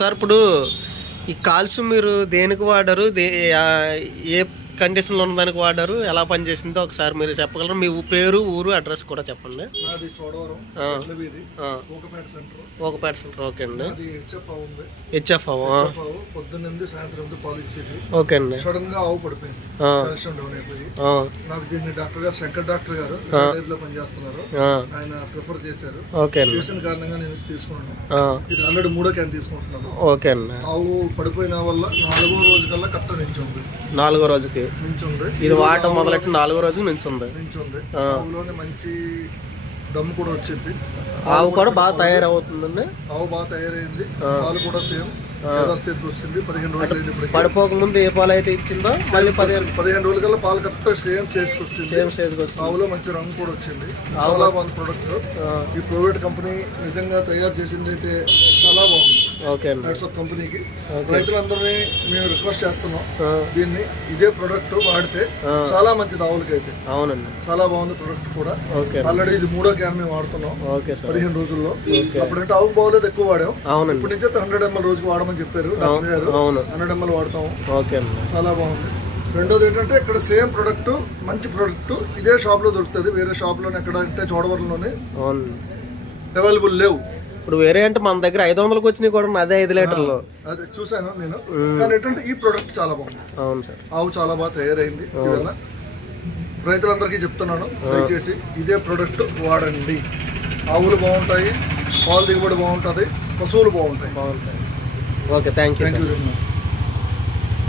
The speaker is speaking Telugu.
సార్ ఇప్పుడు ఈ కాల్షియం మీరు దేనికి వాడారు, ఏ కండిషన్లో ఉన్నదానికి వాడారు, ఎలా పనిచేసిందో ఒకసారి మీరు చెప్పగలరు? మీ పేరు, ఊరు, అడ్రస్ కూడా చెప్పండి. ఒకపేట సెంటర్. ఓకే అండి. హెచ్ఎఫ్ పొద్దున్నంది సాయంత్రం పాలు ఇచ్చేది. ఓకే అండి. సడన్ గా ఆవు పడిపోయింది, డౌన్ అయిపోయి. నాకు దీన్ని డాక్టర్ గారు, శంకర్ డాక్టర్ గారు లో పనిచేస్తున్నారు, ఆయన ప్రిఫర్ చేశారు. చేసిన కారణంగా నేను తీసుకున్నాను. ఇది ఆల్రెడీ 3వ క్యాన్ తీసుకుంటున్నాను. ఓకే అండి. ఆవు పడిపోయిన వల్ల 4వ రోజు కల్లా కట్ట నించుంది. 4వ రోజుకి నించుంది. ఇది వాడటం మొదలెట్టి 4వ రోజుకి నించుంది. ఆవులోనే మంచి దమ్ము కూడా వచ్చింది. ఆవు కూడా బాగా తయారవుతుందండి. ఆవు బాగా తయారైంది. పాలు కూడా సేమ్ యథాస్థితికి వచ్చింది. 15 రోజులు అయింది. పడిపోక ముందు ఏ పాలు అయితే ఇచ్చిందో మళ్ళీ 15 రోజుల కల్లా పాలు కరెక్ట్ సేమ్ స్టేజ్కి వచ్చింది. ఆవులో మంచి రంగు కూడా వచ్చింది. చాలా బాగుంది ప్రొడక్ట్. ఈ ప్రైవేట్ కంపెనీ నిజంగా తయారు చేసింది అయితే చాలా బాగుంది. ఓకే కంపెనీకి రైతులందరినీ మేము రిక్వెస్ట్ చేస్తున్నాం, దీన్ని ఇదే ప్రొడక్ట్ వాడితే చాలా మంచిది ఆవులకి అయితే. అవునండి, చాలా బాగుంది ప్రొడక్ట్ కూడా. ఆల్రెడీ ఇది 3వ క్యాన్ మేము వాడుతున్నాం 15 రోజుల్లో. అప్పుడంటే ఆవు బాగోలేదు, ఎక్కువ వాడాం. ఇప్పటి నుంచి 100 ml రోజుకి వాడమని చెప్పారు డాక్టర్ గారు. 100 ml వాడతాము. చాలా బాగుంది. రెండోది ఏంటంటే ఇక్కడ సేమ్ ప్రొడక్ట్, మంచి ప్రొడక్ట్ ఇదే షాప్ లో దొరుకుతుంది. వేరే షాప్ లోనే ఎక్కడ అంటే చోడవరంలోనే అవైలబుల్ లేవు. ఇప్పుడు వేరే అంటే మన దగ్గర 500కి వచ్చినాయి కూడా, అదే 5 లీటర్లు. అదే చూసాను నేను. కానీ ఏంటంటే ఈ ప్రొడక్ట్ చాలా బాగుంది. అవును సార్. ఆవు చాలా బాగా తయారైంది. ఇవల్ల రైతులందరికీ చెప్తున్నాను, దయచేసి ఇదే ప్రొడక్ట్ వాడండి. ఆవులు బాగుంటాయి, పాలు దిగుబడి బాగుంటుంది, పశువులు బాగుంటాయి. Okay, thank you.